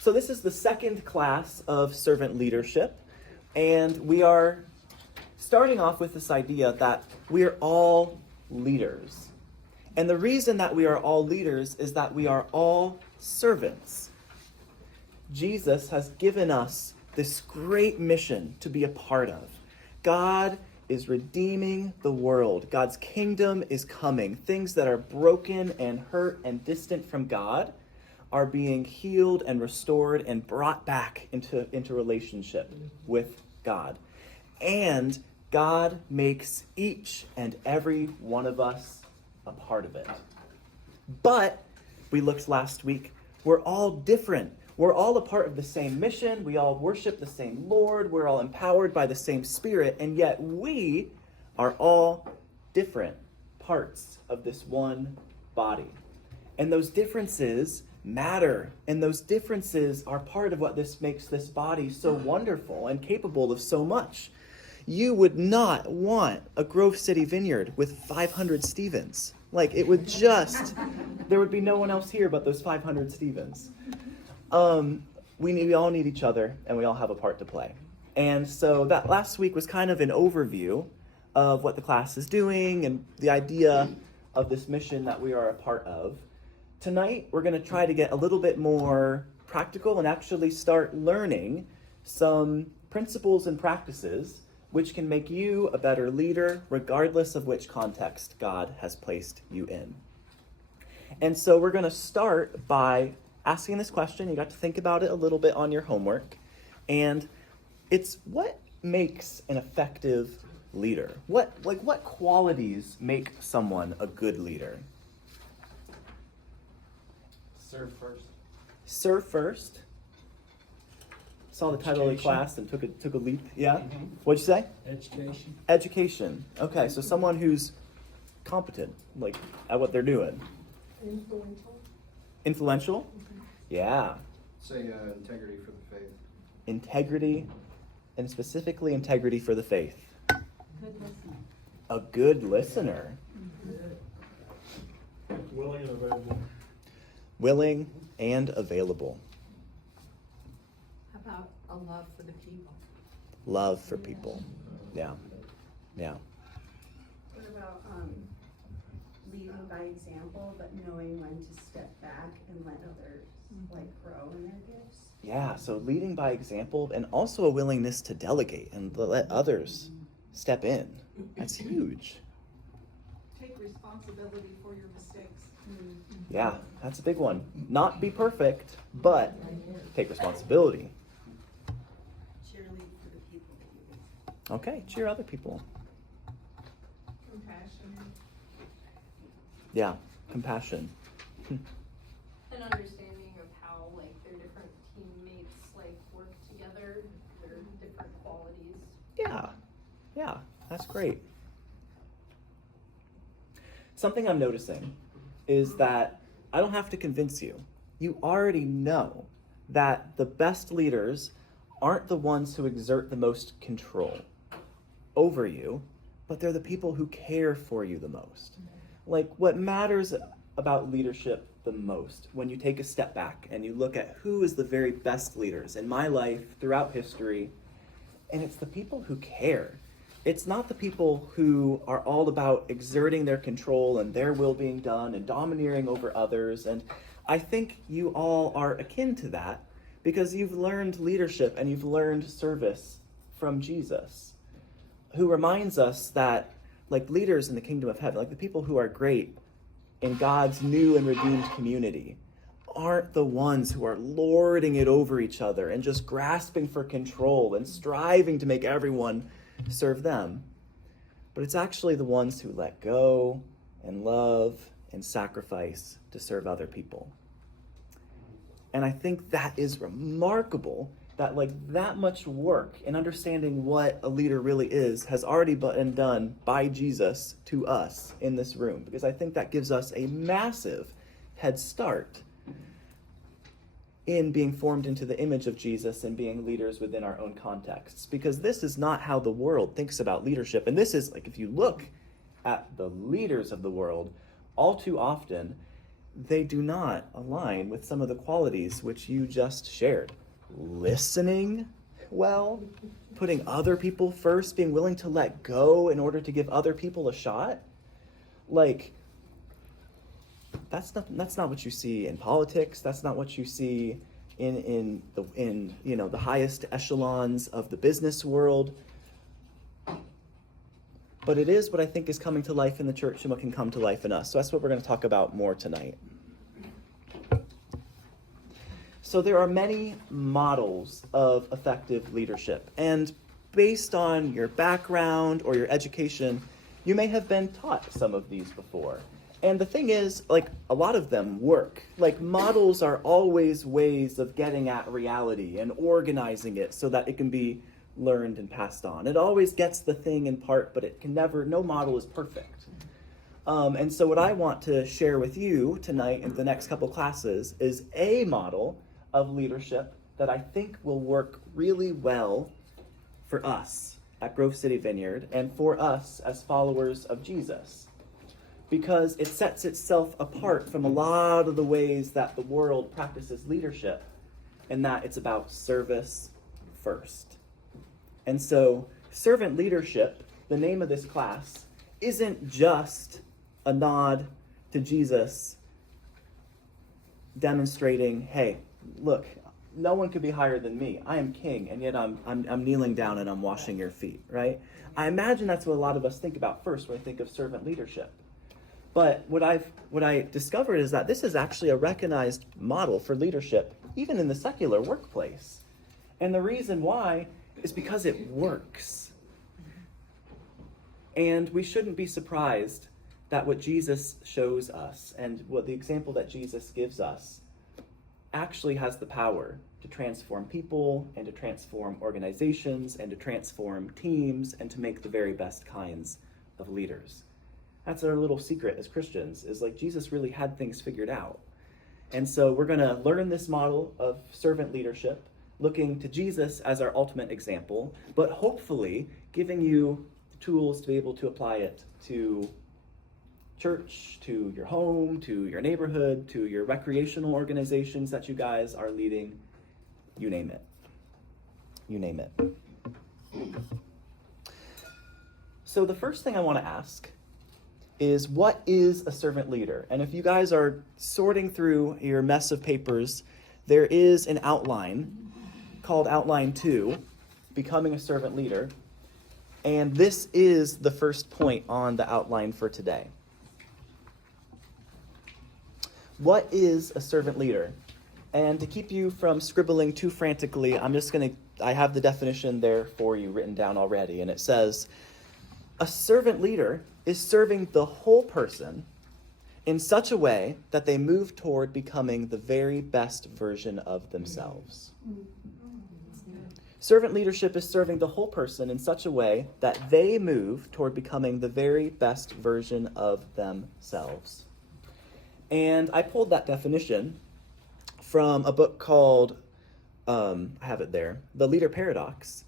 So this is the second class of servant leadership, and we are starting off with this idea that we are all leaders. And the reason that we are all leaders is that we are all servants. Jesus has given us this great mission to be a part of. God is redeeming the world. God's kingdom is coming. Things that are broken and hurt and distant from God are being healed and restored and brought back into relationship with God. And God makes each and every one of us a part of it. But, we looked last week, we're all different. We're all a part of the same mission. We all worship the same Lord. We're all empowered by the same Spirit. And yet we are all different parts of this one body. And those differences matter. And those differences are part of what makes this body so wonderful and capable of so much. You would not want a Grove City Vineyard with 500 Stevens. Like, it would just, there would be no one else here but those 500 Stevens. We all need each other, and we all have a part to play. And so that last week was kind of an overview of what the class is doing and the idea of this mission that we are a part of. Tonight, we're going to try to get a little bit more practical and actually start learning some principles and practices which can make you a better leader regardless of which context God has placed you in. And so we're going to start by asking this question. You got to think about it a little bit on your homework. And it's, what makes an effective leader? What qualities make someone a good leader? Serve first. Serve first. Saw the title of the class and took a leap. Yeah? Mm-hmm. What'd you say? Education. Education. Okay, so someone who's competent, like, at what they're doing. Influential? Mm-hmm. Yeah. Say integrity for the faith. Integrity, and specifically integrity for the faith. Good listener. A good listener. Willing and available. Willing and available. How about a love for the people? Love for people. Yeah. Yeah. What about leading by example, but knowing when to step back and let others grow in their gifts? Yeah, so leading by example and also a willingness to delegate and let others step in. That's huge. Take responsibility for your mistakes. Yeah, that's a big one. Not be perfect, but take responsibility. Cheerlead for the people. Okay, cheer other people. Compassion. Yeah, compassion. An understanding of how their different teammates work together, their different qualities. Yeah, that's great. Something I'm noticing is that I don't have to convince you. You already know that the best leaders aren't the ones who exert the most control over you, but they're the people who care for you the most. What matters about leadership the most, when you take a step back and you look at who is the very best leaders in my life, throughout history, and it's the people who care. It's not the people who are all about exerting their control and their will being done and domineering over others. And I think you all are akin to that because you've learned leadership and you've learned service from Jesus, who reminds us that leaders in the kingdom of heaven, the people who are great in God's new and redeemed community, aren't the ones who are lording it over each other and just grasping for control and striving to make everyone serve them. But it's actually the ones who let go and love and sacrifice to serve other people. And I think that is remarkable that that much work in understanding what a leader really is has already been done by Jesus to us in this room, because I think that gives us a massive head start in being formed into the image of Jesus and being leaders within our own contexts. Because this is not how the world thinks about leadership. And this is, if you look at the leaders of the world, all too often, they do not align with some of the qualities which you just shared. Listening well, putting other people first, being willing to let go in order to give other people a shot. Like, that's not what you see in politics. That's not what you see in the highest echelons of the business world. But it is what I think is coming to life in the church and what can come to life in us. So that's what we're going to talk about more tonight. So there are many models of effective leadership. And based on your background or your education, you may have been taught some of these before. And the thing is, like, a lot of them work. Like, models are always ways of getting at reality and organizing it so that it can be learned and passed on. It always gets the thing in part, but it can never, no model is perfect. And so what I want to share with you tonight in the next couple classes is a model of leadership that I think will work really well for us at Grove City Vineyard and for us as followers of Jesus, because it sets itself apart from a lot of the ways that the world practices leadership, in that it's about service first. And so servant leadership, the name of this class, isn't just a nod to Jesus demonstrating, hey, look, no one could be higher than me. I am king, and yet I'm kneeling down and I'm washing your feet, right? I imagine that's what a lot of us think about first when we think of servant leadership. But what I discovered is that this is actually a recognized model for leadership, even in the secular workplace. And the reason why is because it works. And we shouldn't be surprised that what Jesus shows us and what the example that Jesus gives us actually has the power to transform people and to transform organizations and to transform teams and to make the very best kinds of leaders. That's our little secret as Christians, is like Jesus really had things figured out. And so we're going to learn this model of servant leadership, looking to Jesus as our ultimate example, but hopefully giving you tools to be able to apply it to church, to your home, to your neighborhood, to your recreational organizations that you guys are leading. You name it. You name it. So the first thing I want to ask is, what is a servant leader? And if you guys are sorting through your mess of papers, there is an outline called Outline 2, Becoming a Servant Leader. And this is the first point on the outline for today. What is a servant leader? And to keep you from scribbling too frantically, I have the definition there for you written down already. And it says, a servant leader is serving the whole person in such a way that they move toward becoming the very best version of themselves. Servant leadership is serving the whole person in such a way that they move toward becoming the very best version of themselves. And I pulled that definition from a book called, I have it there, The Leader Paradox,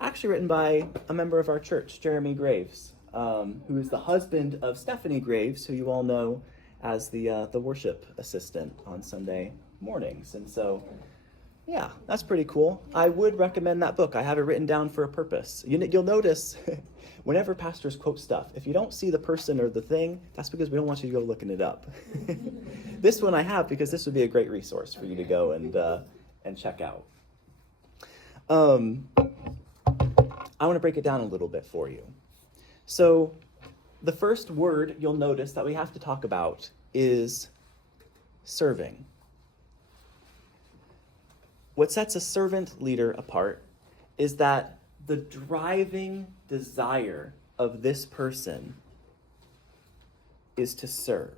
actually written by a member of our church, Jeremy Graves, who is the husband of Stephanie Graves, who you all know as the worship assistant on Sunday mornings. And so, yeah, that's pretty cool. I would recommend that book. I have it written down for a purpose. You'll notice whenever pastors quote stuff, if you don't see the person or the thing, that's because we don't want you to go looking it up. This one I have because this would be a great resource for you to go and check out. I want to break it down a little bit for you. So the first word you'll notice that we have to talk about is serving. What sets a servant leader apart is that the driving desire of this person is to serve.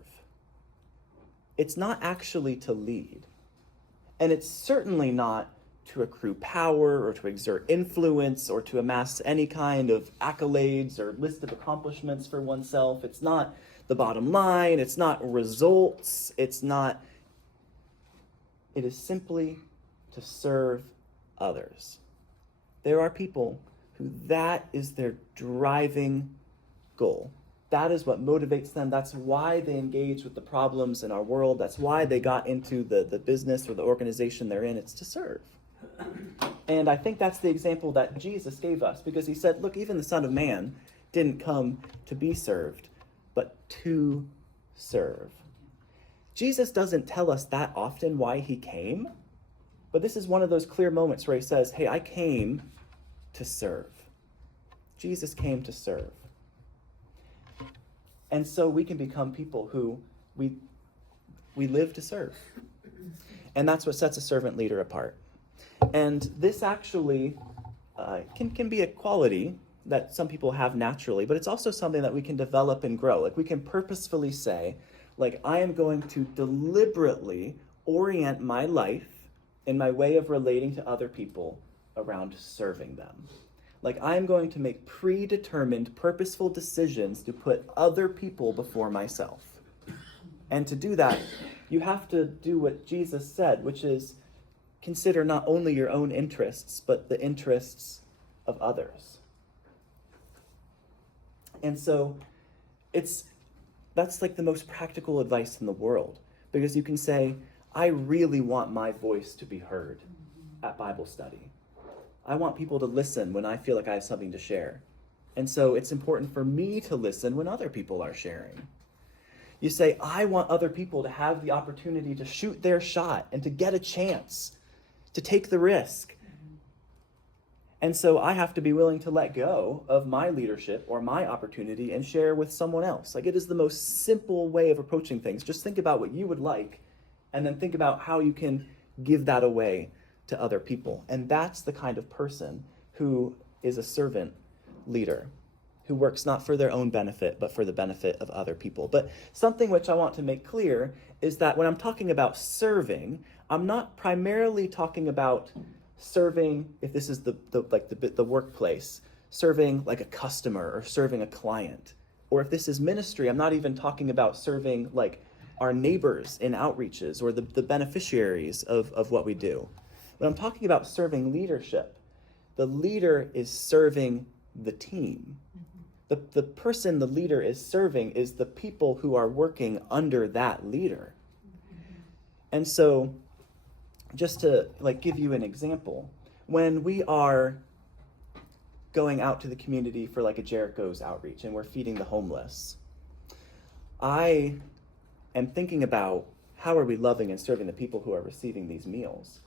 It's not actually to lead. And it's certainly not to accrue power or to exert influence or to amass any kind of accolades or list of accomplishments for oneself. It's not the bottom line. It's not results. It is simply to serve others. There are people who that is their driving goal. That is what motivates them. That's why they engage with the problems in our world. That's why they got into the business or the organization they're in. It's to serve. And I think that's the example that Jesus gave us, because he said, look, even the Son of Man didn't come to be served, but to serve. Jesus doesn't tell us that often why he came, but this is one of those clear moments where he says, hey, I came to serve. Jesus came to serve. And so we can become people who we live to serve. And that's what sets a servant leader apart. And this actually can be a quality that some people have naturally, but it's also something that we can develop and grow. Like we can purposefully say, like, I am going to deliberately orient my life and my way of relating to other people around serving them. Like, I'm going to make predetermined, purposeful decisions to put other people before myself. And to do that, you have to do what Jesus said, which is consider not only your own interests, but the interests of others. And so that's like the most practical advice in the world, because you can say, I really want my voice to be heard at Bible study. I want people to listen when I feel like I have something to share. And so it's important for me to listen when other people are sharing. You say, I want other people to have the opportunity to shoot their shot and to get a chance to take the risk. And so I have to be willing to let go of my leadership or my opportunity and share with someone else. Like, it is the most simple way of approaching things. Just think about what you would like, and then think about how you can give that away to other people. And that's the kind of person who is a servant leader, who works not for their own benefit, but for the benefit of other people. But something which I want to make clear is that when I'm talking about serving, I'm not primarily talking about serving, if this is the workplace, serving like a customer or serving a client. Or if this is ministry, I'm not even talking about serving like our neighbors in outreaches or the beneficiaries of what we do. When I'm talking about serving leadership, the leader is serving the team. The person the leader is serving is the people who are working under that leader. And so, just to like give you an example, when we are going out to the community for like a Jericho's outreach and we're feeding the homeless, I am thinking about how are we loving and serving the people who are receiving these meals.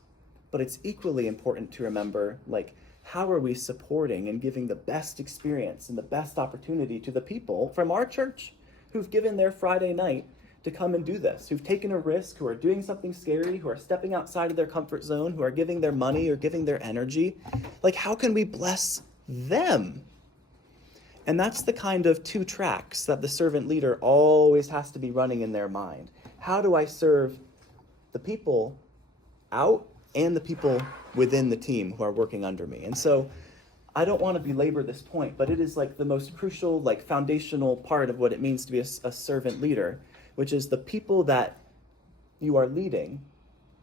But it's equally important to remember, like, how are we supporting and giving the best experience and the best opportunity to the people from our church who've given their Friday night to come and do this, who've taken a risk, who are doing something scary, who are stepping outside of their comfort zone, who are giving their money or giving their energy. Like, how can we bless them? And that's the kind of two tracks that the servant leader always has to be running in their mind. How do I serve the people out and the people within the team who are working under me? And so I don't want to belabor this point, but it is like the most crucial, like foundational part of what it means to be a servant leader, which is the people that you are leading,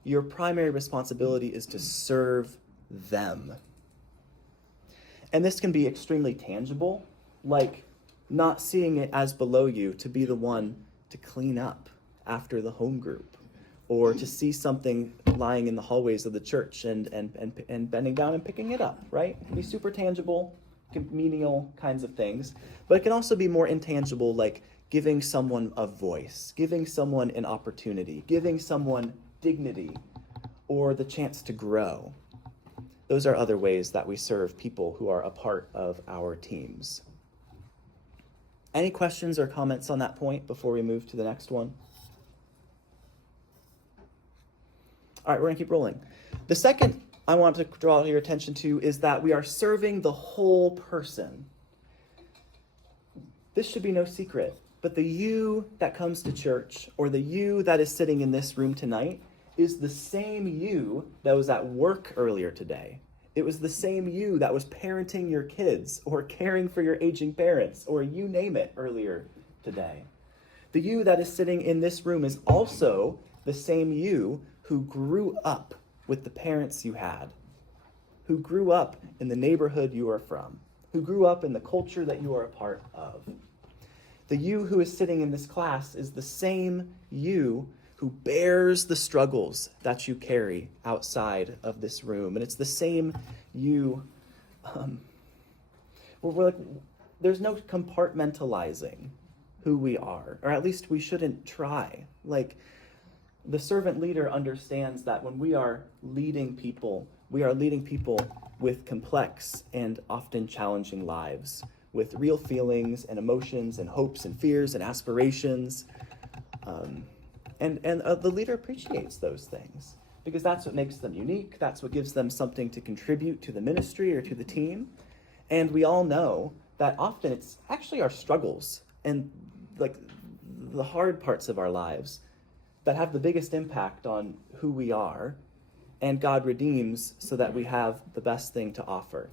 your primary responsibility is to serve them. And this can be extremely tangible, like not seeing it as below you to be the one to clean up after the home group, or to see something lying in the hallways of the church and bending down and picking it up, right? It can be super tangible, menial kinds of things, but it can also be more intangible, like giving someone a voice, giving someone an opportunity, giving someone dignity, or the chance to grow. Those are other ways that we serve people who are a part of our teams. Any questions or comments on that point before we move to the next one? All right, we're going to keep rolling. The second I want to draw your attention to is that we are serving the whole person. This should be no secret, but the you that comes to church, or the you that is sitting in this room tonight, is the same you that was at work earlier today. It was the same you that was parenting your kids or caring for your aging parents, or you name it, earlier today. The you that is sitting in this room is also the same you who grew up with the parents you had, who grew up in the neighborhood you are from, who grew up in the culture that you are a part of. The you who is sitting in this class is the same you who bears the struggles that you carry outside of this room. And it's the same you. There's no compartmentalizing who we are, or at least we shouldn't try. Like, the servant leader understands that when we are leading people, we are leading people with complex and often challenging lives, with real feelings and emotions and hopes and fears and aspirations. And the leader appreciates those things because that's what makes them unique. That's what gives them something to contribute to the ministry or to the team. And we all know that often it's actually our struggles and like the hard parts of our lives that have the biggest impact on who we are, and God redeems so that we have the best thing to offer.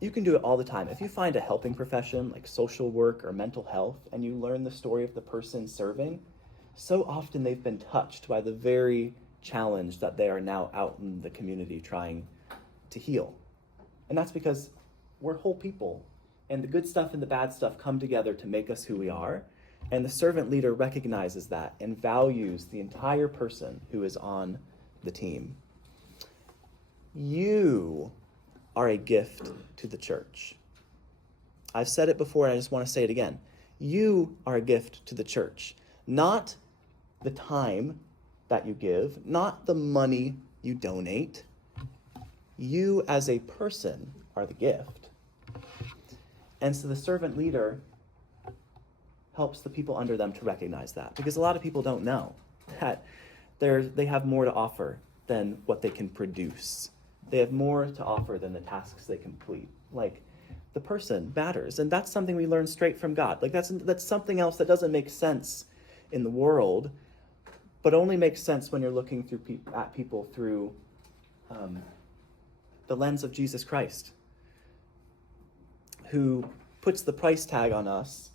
You can do it all the time. If you find a helping profession like social work or mental health and you learn the story of the person serving, so often they've been touched by the very challenge that they are now out in the community trying to heal. And that's because we're whole people, and the good stuff and the bad stuff come together to make us who we are. And the servant leader recognizes that and values the entire person who is on the team. You are a gift to the church. I've said it before, and I just want to say it again. You are a gift to the church. Not the time that you give, not the money you donate. You as a person are the gift. And so the servant leader helps the people under them to recognize that, because a lot of people don't know that they have more to offer than what they can produce. They have more to offer than the tasks they complete. Like, the person matters, and that's something we learn straight from God. Like, that's something else that doesn't make sense in the world, but only makes sense when you're looking at people through the lens of Jesus Christ, who puts the price tag on us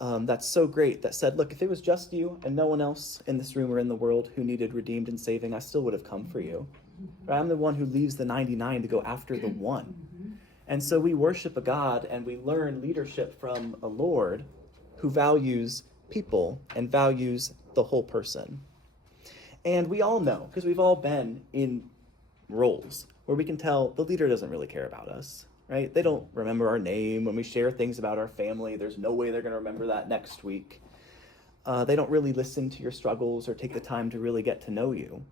that's so great, that said, look, if it was just you and no one else in this room or in the world who needed redeemed and saving, I still would have come for you. Right? I'm the one who leaves the 99 to go after the one. And so we worship a God and we learn leadership from a Lord who values people and values the whole person. And we all know, because we've all been in roles where we can tell the leader doesn't really care about us. Right? They don't remember our name when we share things about our family. There's no way they're going to remember that next week. They don't really listen to your struggles or take the time to really get to know you.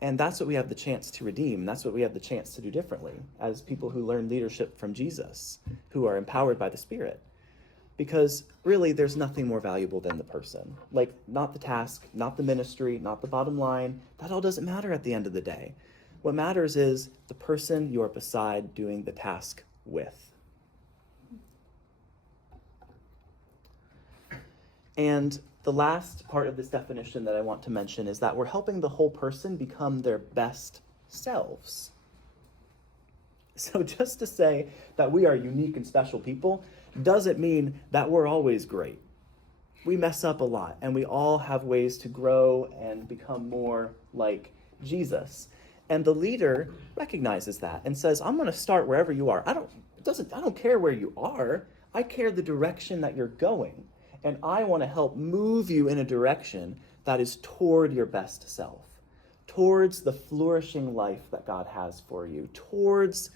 And that's what we have the chance to redeem. That's what we have the chance to do differently as people who learn leadership from Jesus, who are empowered by the Spirit. Because really, there's nothing more valuable than the person. Like, not the task, not the ministry, not the bottom line. That all doesn't matter at the end of the day. What matters is the person you are beside doing the task with. And the last part of this definition that I want to mention is that we're helping the whole person become their best selves. So just to say that we are unique and special people doesn't mean that we're always great. We mess up a lot, and we all have ways to grow and become more like Jesus. And the leader recognizes that and says, I'm going to start wherever you are. I don't care where you are. I care the direction that you're going. And I want to help move you in a direction that is toward your best self, towards the flourishing life that God has for you, towards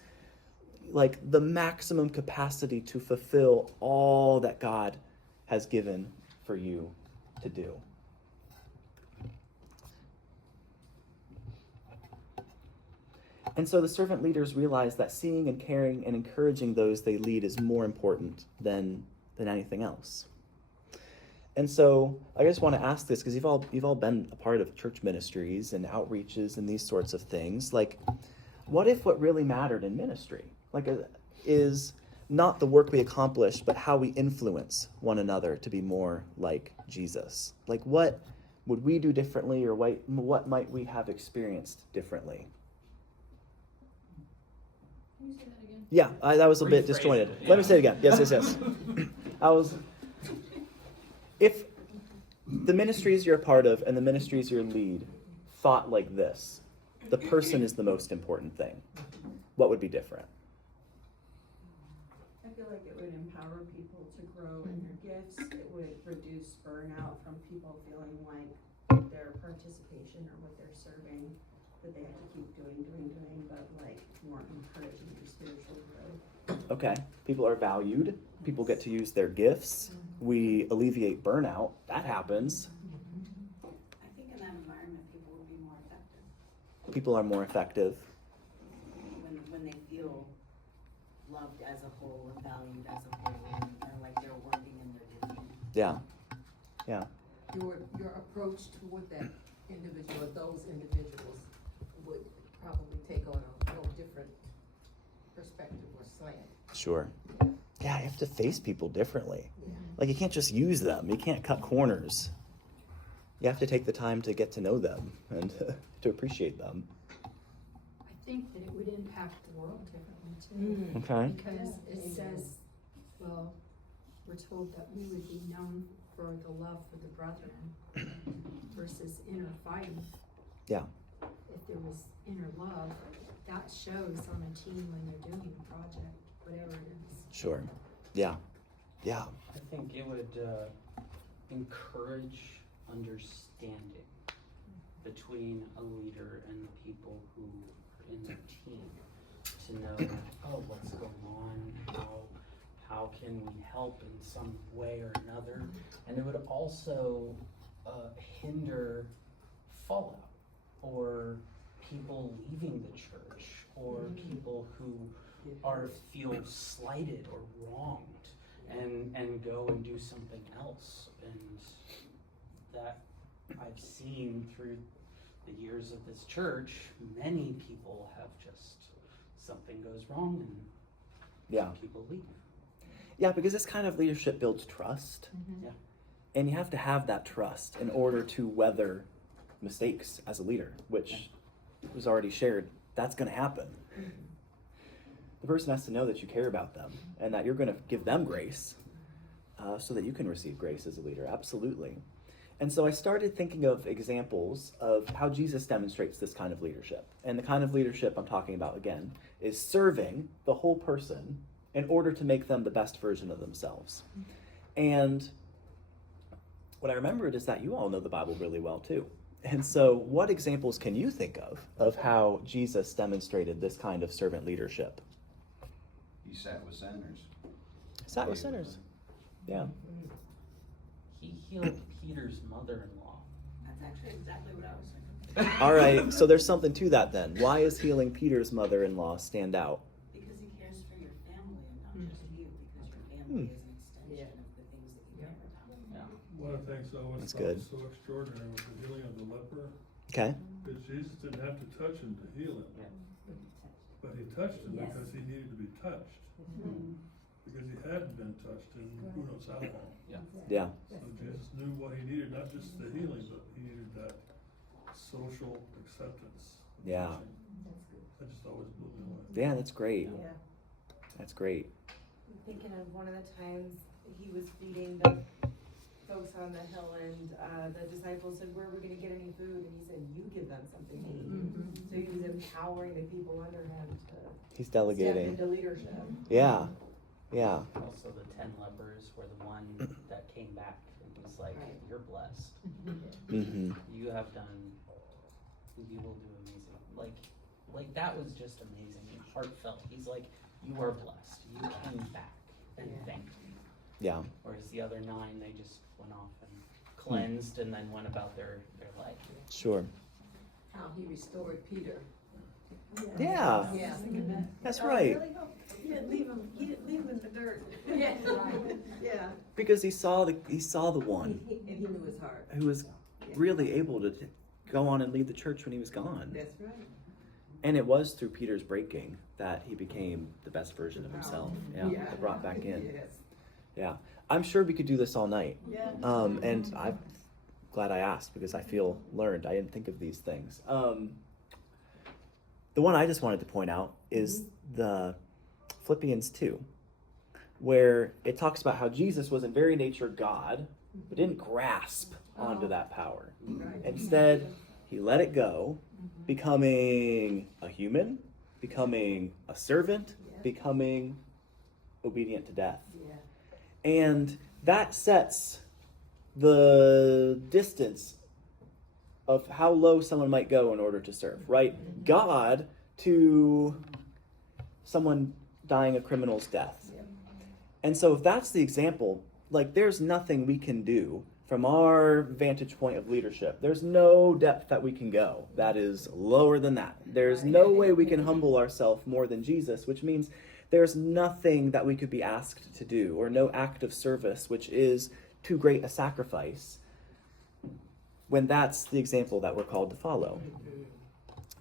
like the maximum capacity to fulfill all that God has given for you to do. And so the servant leaders realize that seeing and caring and encouraging those they lead is more important than anything else. And so I just want to ask this, because you've all been a part of church ministries and outreaches and these sorts of things. Like, what if what really mattered in ministry is not the work we accomplish, but how we influence one another to be more like Jesus? Like, what would we do differently, or what might we have experienced differently? Can you say that again? Yeah, that was a bit Rephrase disjointed. it, Let me yeah. say it again. Yes. If the ministries you're a part of and the ministries you lead thought like this, the person is the most important thing, what would be different? I feel like it would empower people to grow in their gifts. It would reduce burnout from people feeling like their participation or what they're serving, that they have to keep doing, but like more encouraging their spiritual growth. Okay, people are valued. People get to use their gifts. We alleviate burnout. That happens. I think in that environment, people would be more effective People are more effective. when they feel loved as a whole and valued as a whole and like they're working in their gifting. Yeah. Yeah. Your approach toward that individual, or those individuals, would probably take on a whole different perspective or slant. Sure. Yeah, you have to face people differently. Yeah. Like, you can't just use them. You can't cut corners. You have to take the time to get to know them and to appreciate them. I think that it would impact the world differently too. Okay. Because it says, well, we're told that we would be known for the love for the brethren versus inner fighting. Yeah. If there was inner love, that shows on a team when they're doing a project, whatever it is. Sure. Yeah. Yeah. I think it would encourage understanding between a leader and the people who are in their team to know, oh, what's going on, how can we help in some way or another, and it would also hinder fallout or people leaving the church or people who feel slighted or wronged and go and do something else. And that I've seen through the years of this church, many people have just, something goes wrong and Yeah. people leave. Yeah, because this kind of leadership builds trust. Yeah. And you have to have that trust in order to weather mistakes as a leader, which was already shared. That's going to happen. The person has to know that you care about them and that you're going to give them grace so that you can receive grace as a leader. Absolutely. And so I started thinking of examples of how Jesus demonstrates this kind of leadership. And the kind of leadership I'm talking about, again, is serving the whole person in order to make them the best version of themselves. And what I remembered is that you all know the Bible really well too. And so what examples can you think of how Jesus demonstrated this kind of servant leadership? He sat with sinners. Sat with sinners. Yeah. He healed Peter's mother-in-law. That's actually exactly what I was thinking. All right, so there's something to that then. Why is healing Peter's mother-in-law stand out? Because he cares for your family and not just you, because your family is an extension of the things that you care about. One of the things I always That's thought good. was so extraordinary was the healing of the leper, Okay. because Jesus didn't have to touch him to heal him. But he touched him because he needed to be touched. Because he hadn't been touched in who knows how long. Yeah. So Jesus knew what he needed, not just the healing, but he needed that social acceptance. of Yeah. touching. That just always blew me away. Yeah, that's great. Yeah. That's great. I'm thinking of one of the times he was feeding the folks on the hill and the disciples said, where are we gonna get any food? And he said, you give them something to eat. So he was empowering the people under him to He's step delegating. into leadership. Yeah. Yeah. Also, the 10 lepers were the one that came back and was like, Right. you're blessed. Mm-hmm. You have done, you will do amazing. Like that was just amazing and heartfelt. He's like, you are blessed. You came back and thanked me. Yeah. Whereas the other 9, they just went off and cleansed and then went about their life. Sure. How he restored Peter. Yeah. Yeah. That's right. He didn't leave him in the dirt. Yeah. Yeah. Because he saw the one And he knew his heart. who was really able to go on and lead the church when he was gone. That's right. And it was through Peter's breaking that he became the best version of himself. Yeah. That brought back in. Yes. Yeah. I'm sure we could do this all night. Yeah. And I'm glad I asked because I feel learned. I didn't think of these things. The one I just wanted to point out is the Philippians 2, where it talks about how Jesus was in very nature God, but didn't grasp onto that power. Right. Instead, he let it go, becoming a human, becoming a servant, becoming obedient to death. Yeah. And that sets the distance of how low someone might go in order to serve, right? God to someone dying a criminal's death. And so if that's the example, like there's nothing we can do from our vantage point of leadership. There's no depth that we can go that is lower than that. There's no way we can humble ourselves more than Jesus, which means there's nothing that we could be asked to do, or no act of service which is too great a sacrifice, when that's the example that we're called to follow.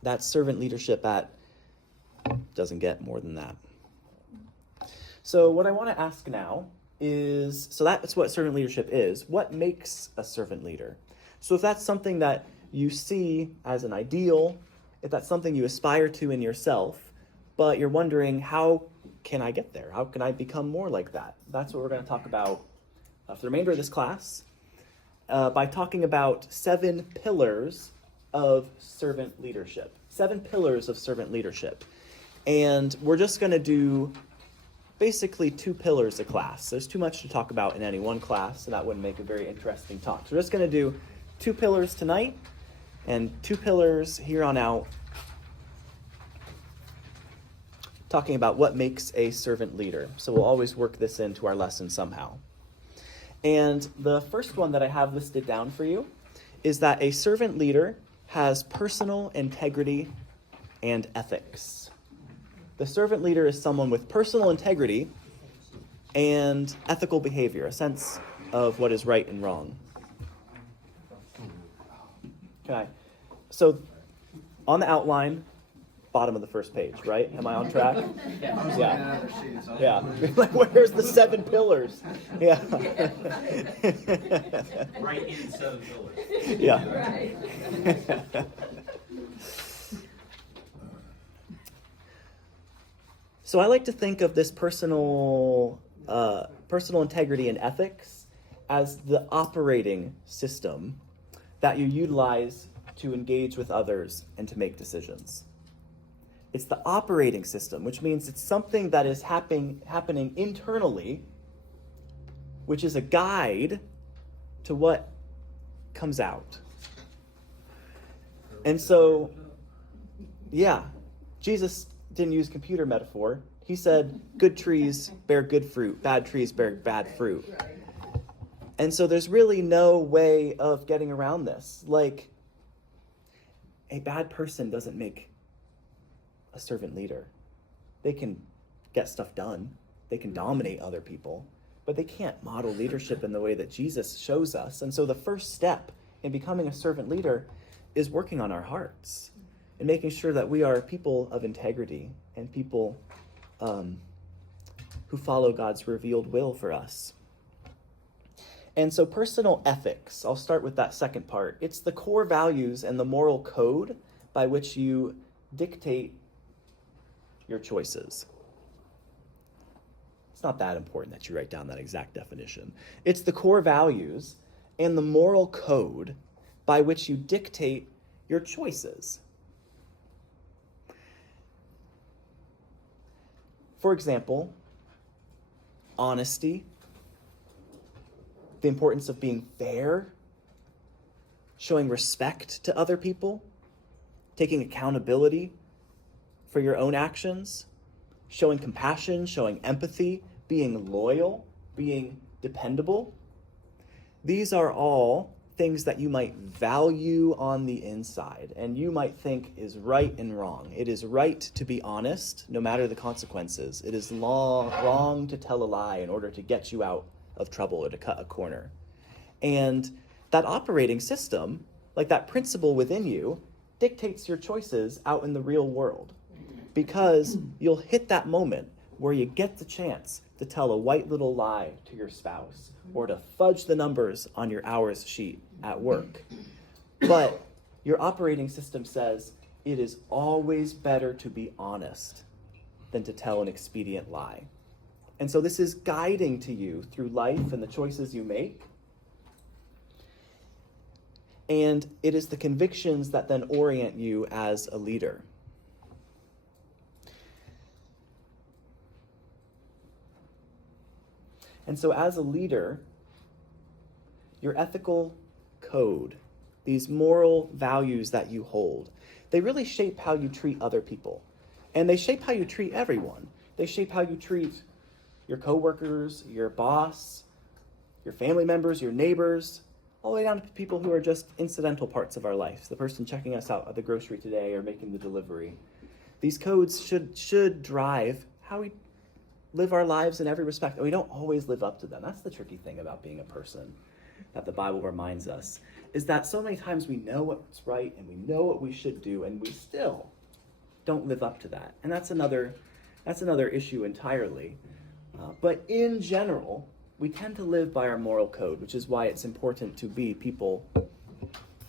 That servant leadership doesn't get more than that. So what I want to ask now is, so that's what servant leadership is. What makes a servant leader? So if that's something that you see as an ideal, if that's something you aspire to in yourself, but you're wondering, how can I get there? How can I become more like that? That's what we're going to talk about for the remainder of this class, by talking about 7 pillars of servant leadership. 7 pillars of servant leadership. And we're just going to do basically 2 pillars a class. There's too much to talk about in any one class, so that wouldn't make a very interesting talk. So we're just going to do 2 pillars tonight and 2 pillars here on out, talking about what makes a servant leader. So we'll always work this into our lesson somehow. And the first one that I have listed down for you is that a servant leader has personal integrity and ethics. The servant leader is someone with personal integrity and ethical behavior, a sense of what is right and wrong. Okay, so on the outline, bottom of the first page, right? Am I on track? Yeah. Yeah. Like, where's the 7 pillars? Yeah. Right in 7 pillars. Yeah. So I like to think of this personal integrity and ethics as the operating system that you utilize to engage with others and to make decisions. It's the operating system, which means it's something that is happening internally, which is a guide to what comes out. And so, yeah, Jesus didn't use computer metaphor. He said, good trees bear good fruit, bad trees bear bad fruit. And so there's really no way of getting around this. Like, a bad person doesn't make a servant leader. They can get stuff done. They can dominate other people, but they can't model leadership in the way that Jesus shows us. And so the first step in becoming a servant leader is working on our hearts and making sure that we are people of integrity and people who follow God's revealed will for us. And so personal ethics, I'll start with that second part. It's the core values and the moral code by which you dictate your choices. It's not that important that you write down that exact definition. It's the core values and the moral code by which you dictate your choices. For example, honesty, the importance of being fair, showing respect to other people, taking accountability for your own actions, showing compassion, showing empathy, being loyal, being dependable. These are all things that you might value on the inside and you might think is right and wrong. It is right to be honest, no matter the consequences. It is wrong to tell a lie in order to get you out of trouble or to cut a corner. And that operating system, like that principle within you, dictates your choices out in the real world. Because you'll hit that moment where you get the chance to tell a white little lie to your spouse or to fudge the numbers on your hours sheet at work. But your operating system says it is always better to be honest than to tell an expedient lie. And so this is guiding to you through life and the choices you make. And it is the convictions that then orient you as a leader. And so as a leader, your ethical code, these moral values that you hold, they really shape how you treat other people. And they shape how you treat everyone. They shape how you treat your coworkers, your boss, your family members, your neighbors, all the way down to people who are just incidental parts of our life. The person checking us out at the grocery today or making the delivery. These codes should drive how we live our lives in every respect. And we don't always live up to them. That's the tricky thing about being a person that the Bible reminds us, is that so many times we know what's right and we know what we should do, and we still don't live up to that. And that's another issue entirely. But in general, we tend to live by our moral code, which is why it's important to be people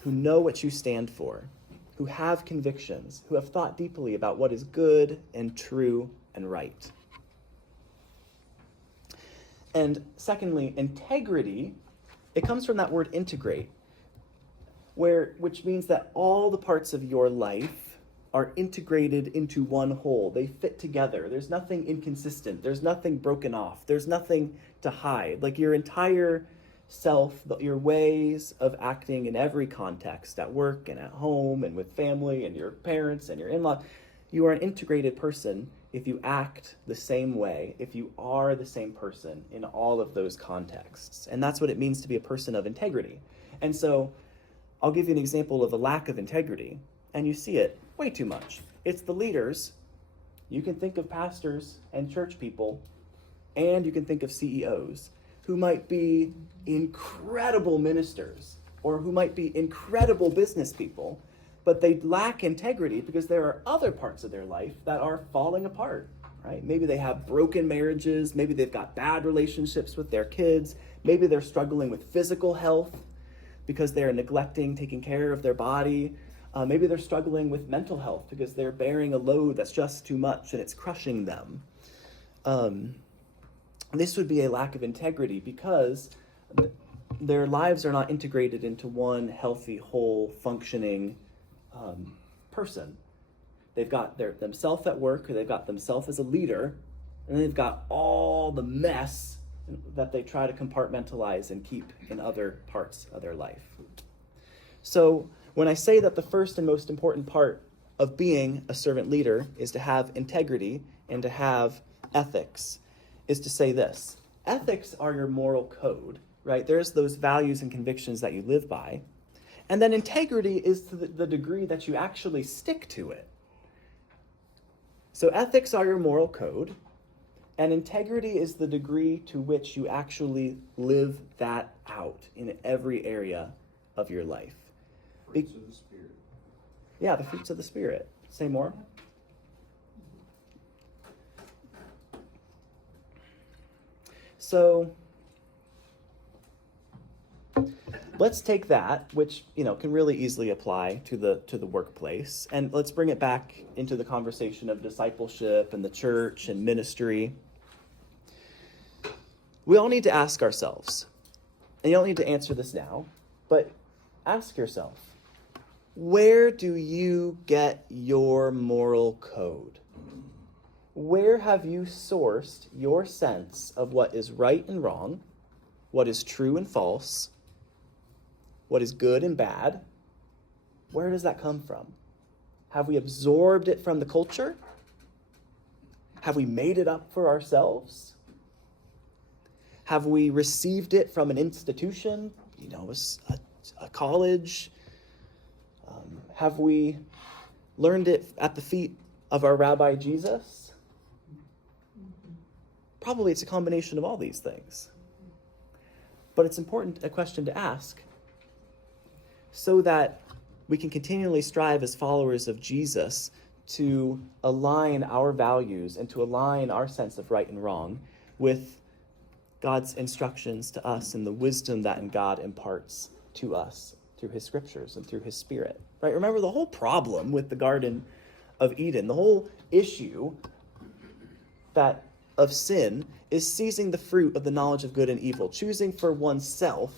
who know what you stand for, who have convictions, who have thought deeply about what is good and true and right. And secondly, integrity, it comes from that word integrate, which means that all the parts of your life are integrated into one whole. They fit together. There's nothing inconsistent. There's nothing broken off. There's nothing to hide. Like your entire self, your ways of acting in every context, at work and at home and with family and your parents and your in-law, you are an integrated person if you act the same way, if you are the same person in all of those contexts. And that's what it means to be a person of integrity. And so I'll give you an example of a lack of integrity, and you see it way too much. It's the leaders. You can think of pastors and church people, and you can think of CEOs who might be incredible ministers or who might be incredible business people, but they lack integrity because there are other parts of their life that are falling apart, right? Maybe they have broken marriages. Maybe they've got bad relationships with their kids. Maybe they're struggling with physical health because they're neglecting taking care of their body. Maybe they're struggling with mental health because they're bearing a load that's just too much and it's crushing them. This would be a lack of integrity because their lives are not integrated into one healthy, whole, functioning person. They've got themselves at work, or they've got themselves as a leader, and they've got all the mess that they try to compartmentalize and keep in other parts of their life. So when I say that the first and most important part of being a servant leader is to have integrity and to have ethics, is to say this. Ethics are your moral code, right? There's those values and convictions that you live by. And then integrity is to the degree that you actually stick to it. So ethics are your moral code, and integrity is the degree to which you actually live that out in every area of your life. Fruits of the Spirit. Yeah, the fruits of the Spirit. Say more. So let's take that, which can really easily apply to the workplace, and let's bring it back into the conversation of discipleship and the church and ministry. We all need to ask ourselves, and you don't need to answer this now, but ask yourself, where do you get your moral code? Where have you sourced your sense of what is right and wrong, what is true and false, what is good and bad? Where does that come from? Have we absorbed it from the culture? Have we made it up for ourselves? Have we received it from an institution, a college? Have we learned it at the feet of our Rabbi Jesus? Probably it's a combination of all these things. But it's a question to ask so that we can continually strive as followers of Jesus to align our values and to align our sense of right and wrong with God's instructions to us and the wisdom that God imparts to us through his scriptures and through his Spirit. Right? Remember the whole problem with the Garden of Eden, the whole issue of sin is seizing the fruit of the knowledge of good and evil, choosing for oneself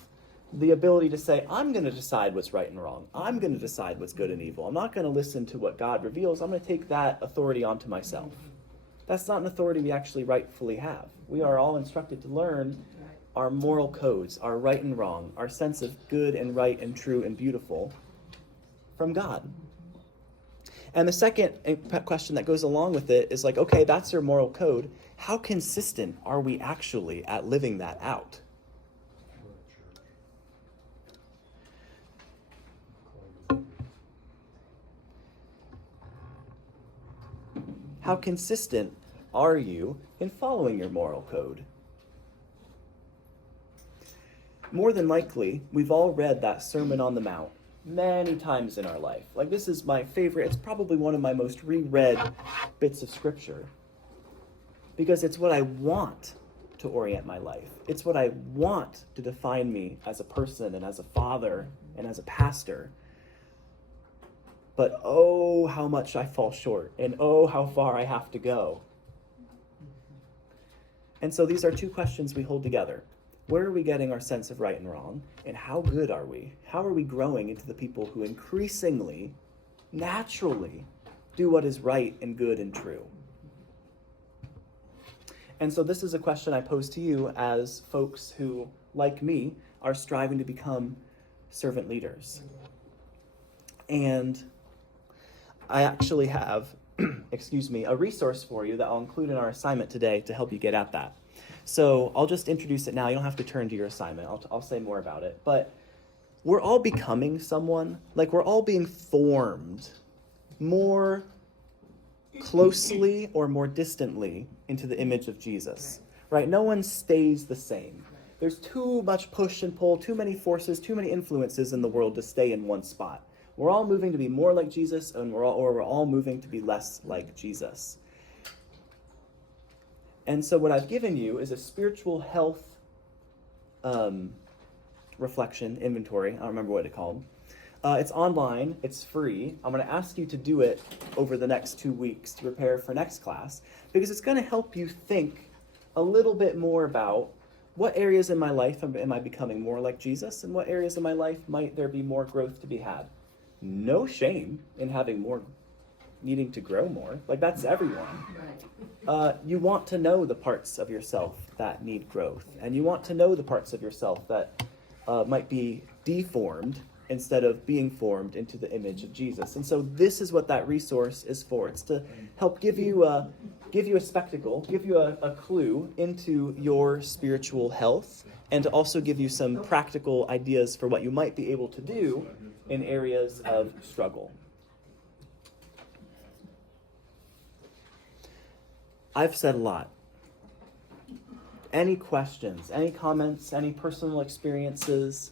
the ability to say, I'm going to decide what's right and wrong. I'm going to decide what's good and evil. I'm not going to listen to what God reveals. I'm going to take that authority onto myself. That's not an authority we actually rightfully have. We are all instructed to learn our moral codes, our right and wrong, our sense of good and right and true and beautiful from God. And the second question that goes along with it is like, okay, that's your moral code. How consistent are we actually at living that out? How consistent are you in following your moral code? More than likely, we've all read that Sermon on the Mount many times in our life. Like, this is my favorite. It's probably one of my most reread bits of scripture because it's what I want to orient my life. It's what I want to define me as a person and as a father and as a pastor. But oh, how much I fall short, and oh, how far I have to go. And so these are two questions we hold together. Where are we getting our sense of right and wrong? And how good are we? How are we growing into the people who increasingly, naturally, do what is right and good and true? And so this is a question I pose to you as folks who, like me, are striving to become servant leaders. And I actually have, a resource for you that I'll include in our assignment today to help you get at that. So I'll just introduce it now. You don't have to turn to your assignment. I'll say more about it. But we're all becoming someone, like we're all being formed more closely or more distantly into the image of Jesus, right? No one stays the same. There's too much push and pull, too many forces, too many influences in the world to stay in one spot. We're all moving to be more like Jesus, and we're all moving to be less like Jesus. And so what I've given you is a spiritual health reflection inventory. I don't remember what it's called. It's online. It's free. I'm going to ask you to do it over the next 2 weeks to prepare for next class, because it's going to help you think a little bit more about what areas in my life am I becoming more like Jesus, and what areas in my life might there be more growth to be had. No shame in having more, needing to grow more. Like, that's everyone. You want to know the parts of yourself that need growth, and you want to know the parts of yourself that might be deformed instead of being formed into the image of Jesus. And so this is what that resource is for. It's to help give you a spectacle, give you a clue into your spiritual health, and to also give you some practical ideas for what you might be able to do in areas of struggle. I've said a lot. Any questions, any comments, any personal experiences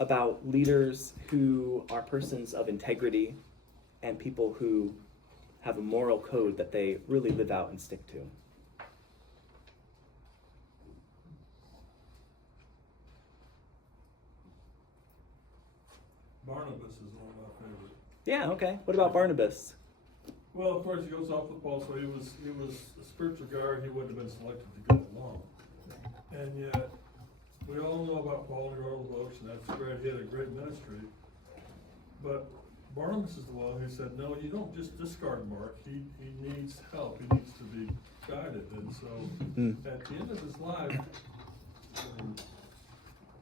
about leaders who are persons of integrity and people who have a moral code that they really live out and stick to? Barnabas is one of my favorites. Yeah, okay. What about Barnabas? Well, of course, he goes off with Paul, so he was a spiritual guard. He wouldn't have been selected to go along. And yet, we all know about Paul and Earl Boats, and that's great. He had a great ministry. But Barnabas is the one who said, no, you don't just discard Mark. He needs help. He needs to be guided. And so, at the end of his life,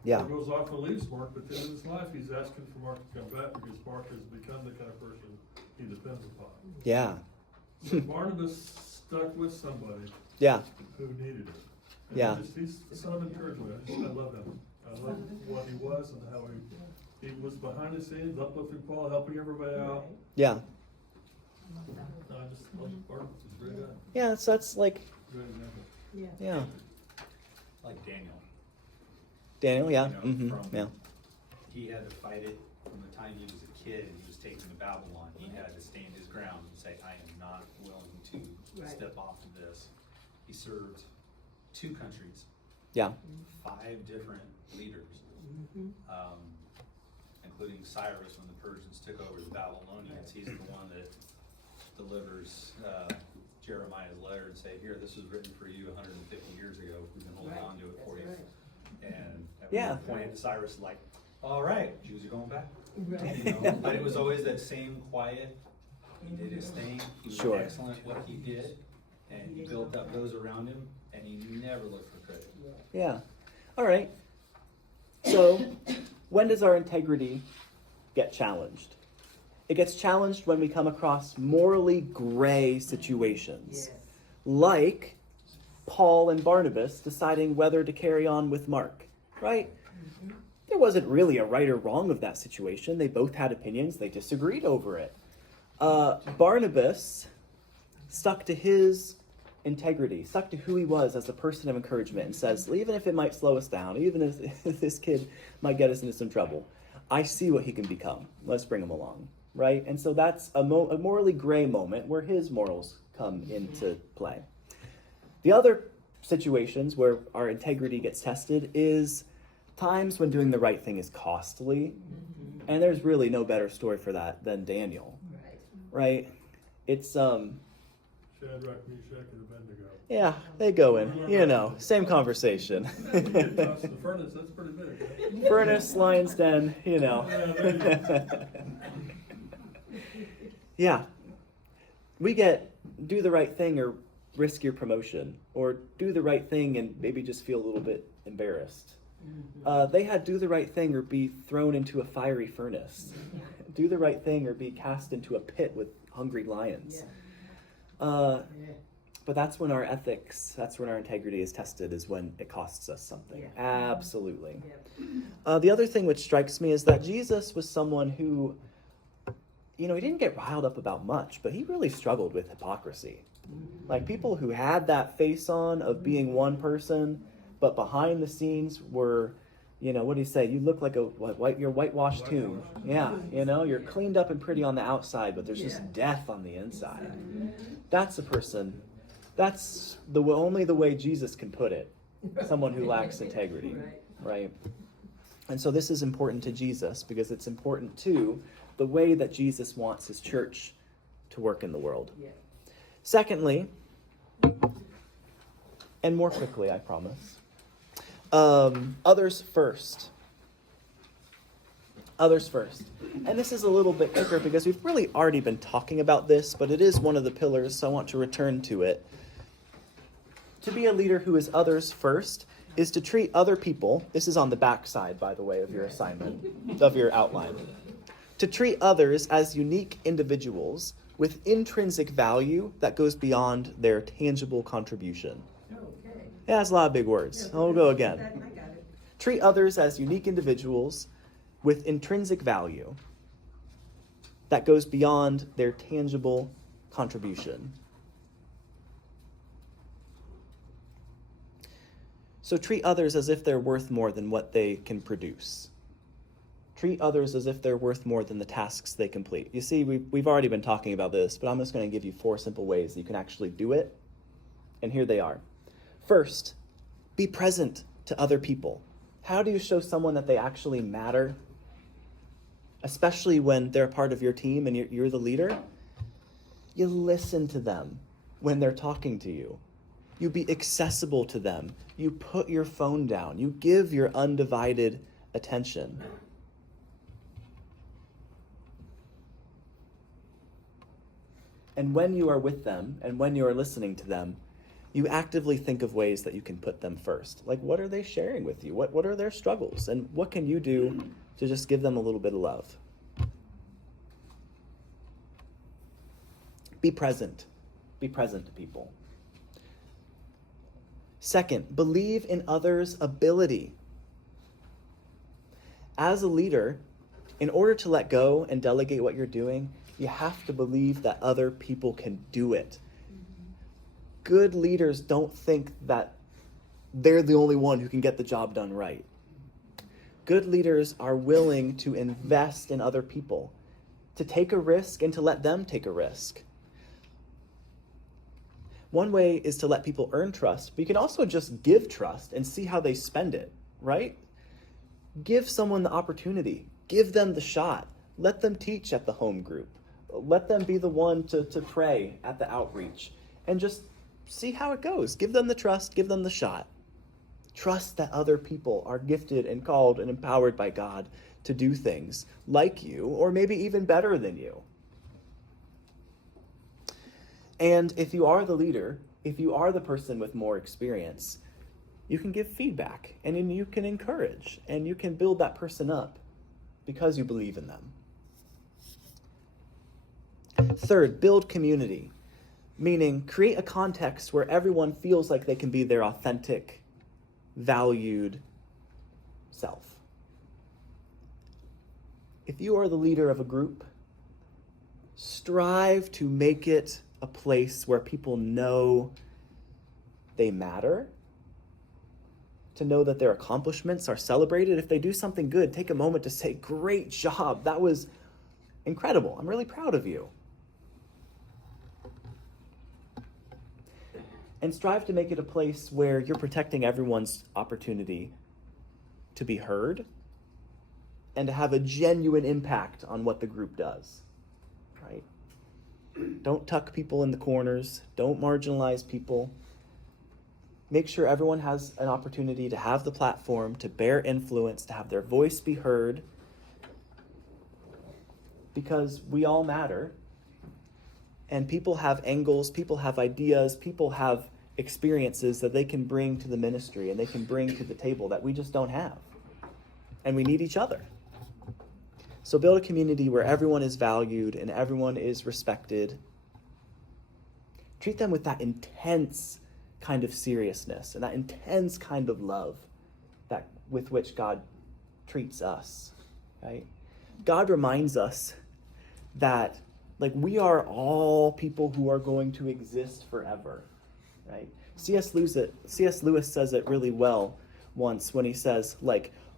he goes off and leaves Mark, but at the end of his life, he's asking for Mark to come back because Mark has become the kind of person he depends upon. Yeah. So Barnabas stuck with somebody who needed it. And he's the son of encouragement. I love him. I love what he was and how he was behind the scenes, uplifting Paul, helping everybody out. Yeah. No, I just love Barnabas. He's a great guy. Yeah, so that's like, great example. Yeah. Like Daniel. Daniel, yeah. You know, he had to fight it from the time he was a kid and he was taken to Babylon. He had to stand his ground and say, I am not willing to step off of this. He served 2 countries. 5 different leaders, including Cyrus when the Persians took over the Babylonians. He's the one that delivers Jeremiah's letter and say, here, this was written for you 150 years ago. We've been holding on to it for you. And at one point, Cyrus like, all right, Jews are going back. You know? But it was always that same quiet. He did his thing. He was excellent at what he did. And he built up those around him, and he never looked for credit. Yeah. All right. So, when does our integrity get challenged? It gets challenged when we come across morally gray situations. Like Paul and Barnabas deciding whether to carry on with Mark, right? There wasn't really a right or wrong of that situation. They both had opinions. They disagreed over it. Barnabas stuck to his integrity, stuck to who he was as a person of encouragement, and says, even if it might slow us down, even if this kid might get us into some trouble, I see what he can become. Let's bring him along, right? And so that's a morally gray moment where his morals come into play. The other situations where our integrity gets tested is times when doing the right thing is costly. And there's really no better story for that than Daniel, right? It's Shadrach, Meshach, and Abednego. yeah, they go in, same conversation. You get tossed in the furnace, that's pretty big, right? Furnace, lion's den, Yeah, there you go. Yeah. We get do the right thing or risk your promotion, or do the right thing and maybe just feel a little bit embarrassed. They had do the right thing or be thrown into a fiery furnace. Do the right thing or be cast into a pit with hungry lions. But that's when our ethics, that's when our integrity is tested, is when it costs us something. Absolutely. The other thing which strikes me is that Jesus was someone who, he didn't get riled up about much, but he really struggled with hypocrisy. Like people who had that face on of being one person, but behind the scenes were, what do you say? You look like your whitewashed tomb. Yeah, you're cleaned up and pretty on the outside, but there's just death on the inside. That's a person, that's only the way Jesus can put it. Someone who lacks integrity, right? And so this is important to Jesus because it's important to the way that Jesus wants his church to work in the world. Secondly, and more quickly, I promise, others first. Others first. And this is a little bit quicker because we've really already been talking about this, but it is one of the pillars, so I want to return to it. To be a leader who is others first is to treat other people, this is on the back side, by the way, of your assignment, of your outline, to treat others as unique individuals with intrinsic value that goes beyond their tangible contribution. Yeah, that's a lot of big words. I'll go again. Treat others as unique individuals with intrinsic value that goes beyond their tangible contribution. So treat others as if they're worth more than what they can produce. Treat others as if they're worth more than the tasks they complete. You see, we've already been talking about this, but I'm just going to give you 4 simple ways that you can actually do it. And here they are. First, be present to other people. How do you show someone that they actually matter? Especially when they're a part of your team and you're the leader. You listen to them when they're talking to you. You be accessible to them. You put your phone down. You give your undivided attention. And when you are with them and when you are listening to them, you actively think of ways that you can put them first. Like, what are they sharing with you? What are their struggles? And what can you do to just give them a little bit of love? Be present. Be present to people. Second, believe in others' ability. As a leader, in order to let go and delegate what you're doing, you have to believe that other people can do it. Good leaders don't think that they're the only one who can get the job done right. Good leaders are willing to invest in other people, to take a risk and to let them take a risk. One way is to let people earn trust, but you can also just give trust and see how they spend it, right? Give someone the opportunity. Give them the shot. Let them teach at the home group. Let them be the one to pray at the outreach. And just see how it goes. Give them the trust. Give them the shot. Trust that other people are gifted and called and empowered by God to do things like you, or maybe even better than you. And if you are the leader, if you are the person with more experience, you can give feedback and then you can encourage and you can build that person up because you believe in them. Third, build community, meaning create a context where everyone feels like they can be their authentic, valued self. If you are the leader of a group, strive to make it a place where people know they matter, to know that their accomplishments are celebrated. If they do something good, take a moment to say, great job, that was incredible. I'm really proud of you. And strive to make it a place where you're protecting everyone's opportunity to be heard and to have a genuine impact on what the group does, right? Don't tuck people in the corners. Don't marginalize people. Make sure everyone has an opportunity to have the platform, to bear influence, to have their voice be heard. Because we all matter. And people have angles, people have ideas, people have experiences that they can bring to the ministry and they can bring to the table that we just don't have. And we need each other. So build a community where everyone is valued and everyone is respected. Treat them with that intense kind of seriousness and that intense kind of love that with which God treats us, right? God reminds us that we are all people who are going to exist forever, right? C.S. Lewis says it really well once when he says,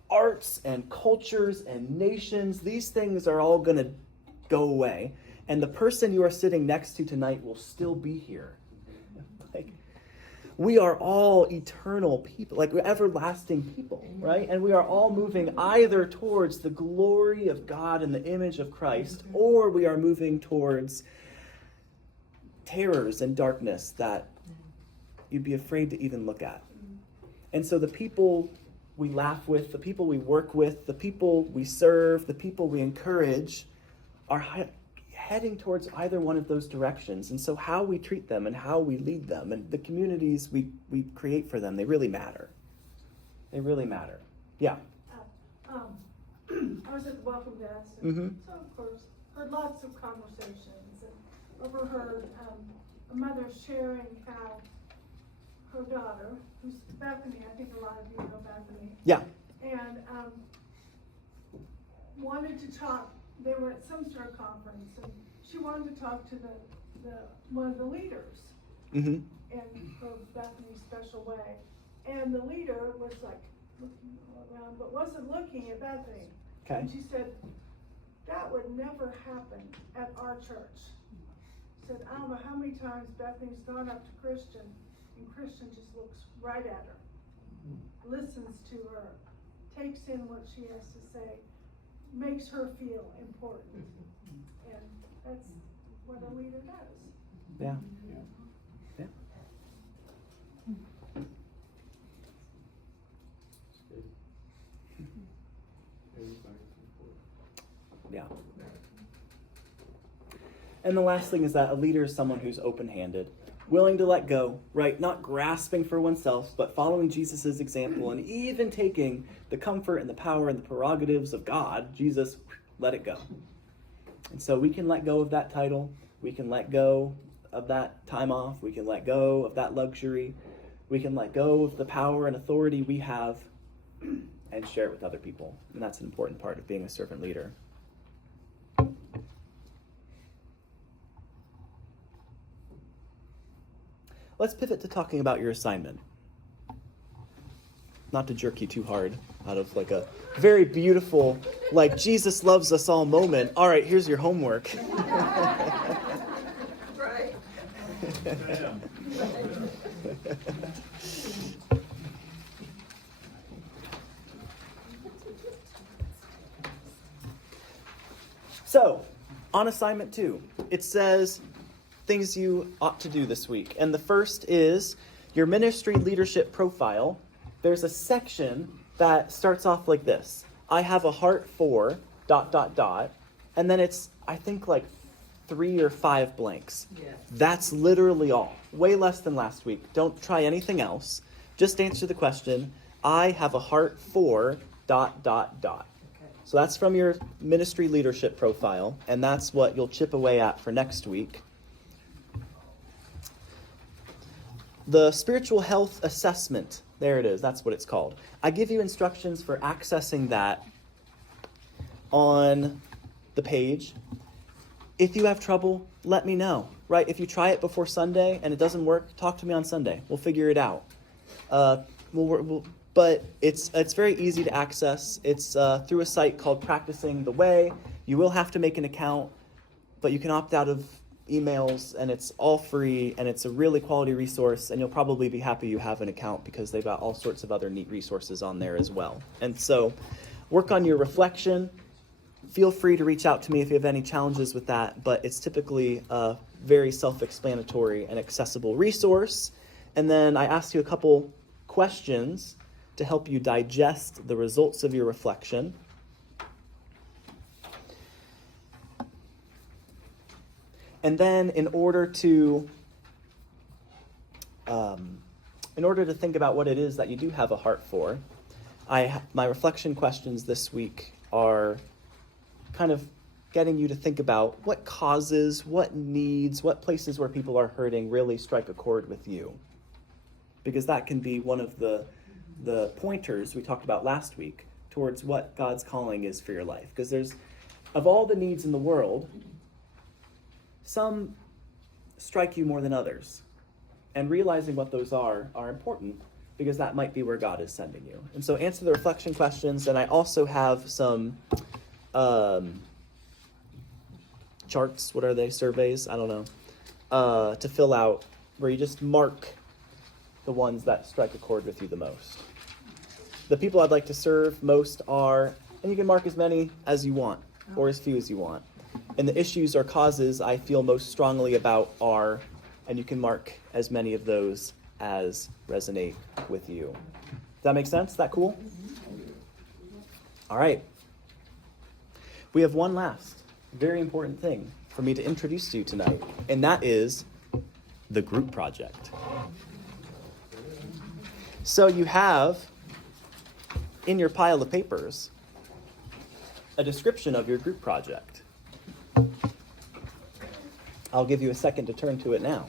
arts and cultures and nations, these things are all going to go away. And the person you are sitting next to tonight will still be here. We are all eternal people, we're everlasting people, right? And we are all moving either towards the glory of God and the image of Christ, or we are moving towards terrors and darkness that you'd be afraid to even look at. And so the people we laugh with, the people we work with, the people we serve, the people we encourage are heading towards either one of those directions. And so how we treat them and how we lead them and the communities we create for them, they really matter. They really matter. Yeah. I was at the welcome desk, and so of course heard lots of conversations and overheard a mother sharing how her daughter, who's Bethany, I think a lot of you know Bethany. Yeah. And wanted to talk. They were at some sort of conference, and she wanted to talk to the one of the leaders in her Bethany special way. And the leader was looking around, but wasn't looking at Bethany. Okay. And she said, that would never happen at our church. Said, I don't know how many times Bethany's gone up to Christian, and Christian just looks right at her, listens to her, takes in what she has to say, makes her feel important. And that's what a leader does. Yeah. Yeah. And the last thing is that a leader is someone who's open-handed, willing to let go, right? Not grasping for oneself, but following Jesus' example and even taking the comfort and the power and the prerogatives of God, Jesus, let it go. And so we can let go of that title. We can let go of that time off. We can let go of that luxury. We can let go of the power and authority we have and share it with other people. And that's an important part of being a servant leader. Let's pivot to talking about your assignment. Not to jerk you too hard out of a very beautiful, Jesus loves us all moment. All right, here's your homework. Right. So, on assignment 2, it says things you ought to do this week. And the first is your ministry leadership profile. There's a section that starts off like this. I have a heart for ... And then it's, I think, 3 or 5 blanks. Yeah. That's literally all. Way less than last week. Don't try anything else. Just answer the question, I have a heart for ... So that's from your ministry leadership profile, and that's what you'll chip away at for next week. The spiritual health assessment, there it is, that's what it's called. I give you instructions for accessing that on the page. If you have trouble, let me know, right? If you try it before Sunday and it doesn't work, talk to me on Sunday. We'll figure it out. But it's very easy to access. It's through a site called Practicing the Way. You will have to make an account, but you can opt out of emails, and it's all free, and it's a really quality resource, and you'll probably be happy you have an account because they've got all sorts of other neat resources on there as well. And so work on your reflection. Feel free to reach out to me if you have any challenges with that, but it's typically a very self-explanatory and accessible resource. And then I asked you a couple questions to help you digest the results of your reflection. And then in order to think about what it is that you do have a heart for, my reflection questions this week are kind of getting you to think about what causes, what needs, what places where people are hurting really strike a chord with you. Because that can be one of the pointers we talked about last week towards what God's calling is for your life. Because there's, of all the needs in the world, some strike you more than others. And realizing what those are important, because that might be where God is sending you. And so answer the reflection questions, and I also have some charts, what are they, surveys, I don't know, to fill out, where you just mark the ones that strike a chord with you the most. The people I'd like to serve most are, and you can mark as many as you want, or as few as you want. And the issues or causes I feel most strongly about are, and you can mark as many of those as resonate with you. Does that make sense? Is that cool? All right. We have one last very important thing for me to introduce to you tonight, and that is the group project. So you have in your pile of papers a description of your group project. I'll give you a second to turn to it now.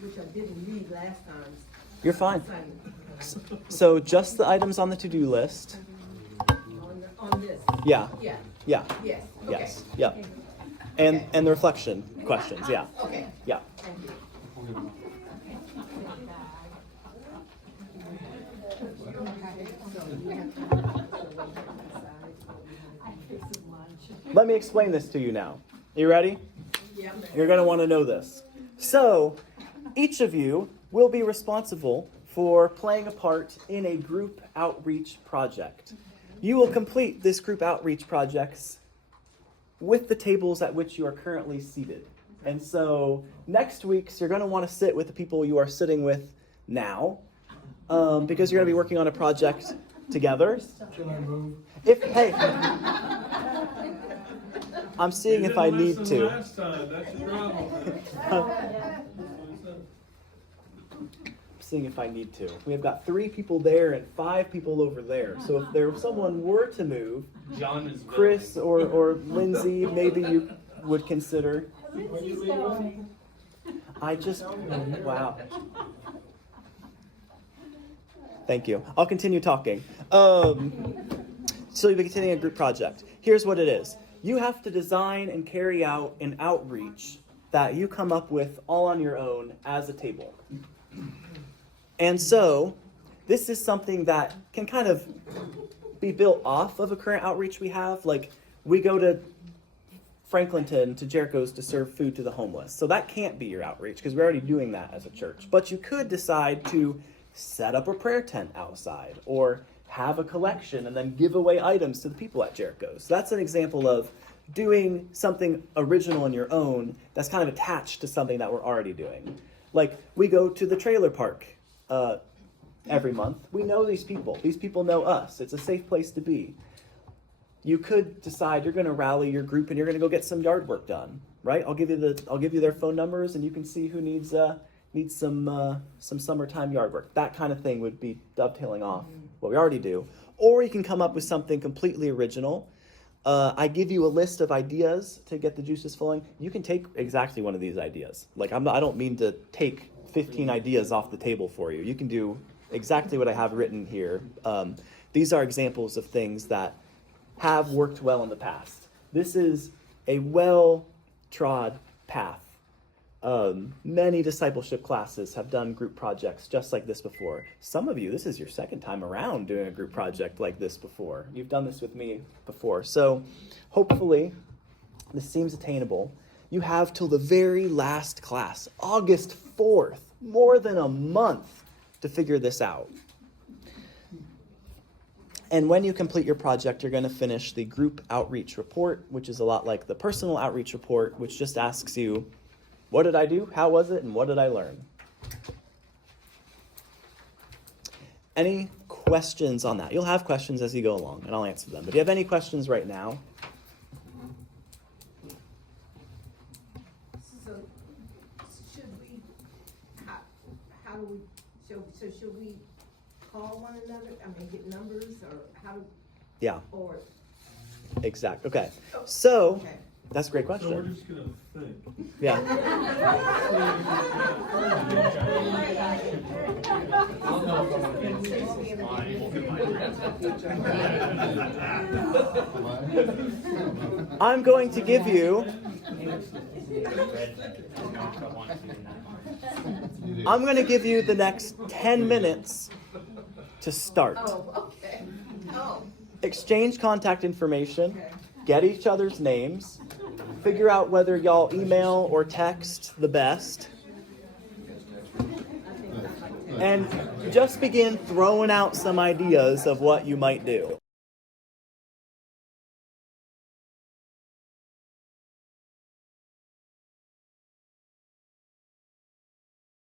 Which I didn't read last time. You're fine. So just the items on the to-do list. On this? Yeah. Yeah. Yeah. Yes. Okay. Yes. Yeah. And the reflection questions. Yeah. Okay. Yeah. Thank you. Let me explain this to you now. You ready? Yeah. You're going to want to know this. So, each of you will be responsible for playing a part in a group outreach project. You will complete this group outreach projects with the tables at which you are currently seated. And so, next week, you're going to want to sit with the people you are sitting with now, because you're going to be working on a project together. Can I move? Hey, I'm seeing if I need to. Last time, that's your problem. Seeing if I need to. We've got 3 people there and 5 people over there. So if someone were to move, John is Chris or Lindsay, maybe you would consider. Lindsay's going. Wow. Thank you. I'll continue talking. So you'll be continuing a group project. Here's what it is. You have to design and carry out an outreach that you come up with all on your own as a table. And so this is something that can kind of be built off of a current outreach we have. Like, we go to Franklinton, to Jericho's, to serve food to the homeless. So that can't be your outreach because we're already doing that as a church. But you could decide to set up a prayer tent outside or have a collection and then give away items to the people at Jericho's. So that's an example of doing something original on your own that's kind of attached to something that we're already doing. Like, we go to the trailer park every month. We know these people. These people know us. It's a safe place to be. You could decide you're going to rally your group and you're going to go get some yard work done, right? I'll give you their phone numbers and you can see who needs some summertime yard work. That kind of thing would be dovetailing off what we already do. Or you can come up with something completely original. I give you a list of ideas to get the juices flowing. You can take exactly one of these ideas. Like I don't mean to take 15 ideas off the table for you. You can do exactly what I have written here. These are examples of things that have worked well in the past. This is a well-trod path. Many discipleship classes have done group projects just like this before. Some of you, this is your second time around doing a group project like this before. You've done this with me before. So hopefully this seems attainable. You have till the very last class, August 4th, more than a month to figure this out. And when you complete your project, you're going to finish the group outreach report, which is a lot like the personal outreach report, which just asks you, what did I do? How was it? And what did I learn? Any questions on that? You'll have questions as you go along, and I'll answer them. But do you have any questions right now? So, should we, how do we, so should we call one another, get numbers, or how do? Yeah, Or, exact. Okay. So, okay. that's a great So we're question. just gonna think. Yeah. I'm going to give you the next 10 minutes to start. Oh, okay. Oh, Exchange contact information, okay. get each other's names, figure out whether y'all email or text the best, and just begin throwing out some ideas of what you might do.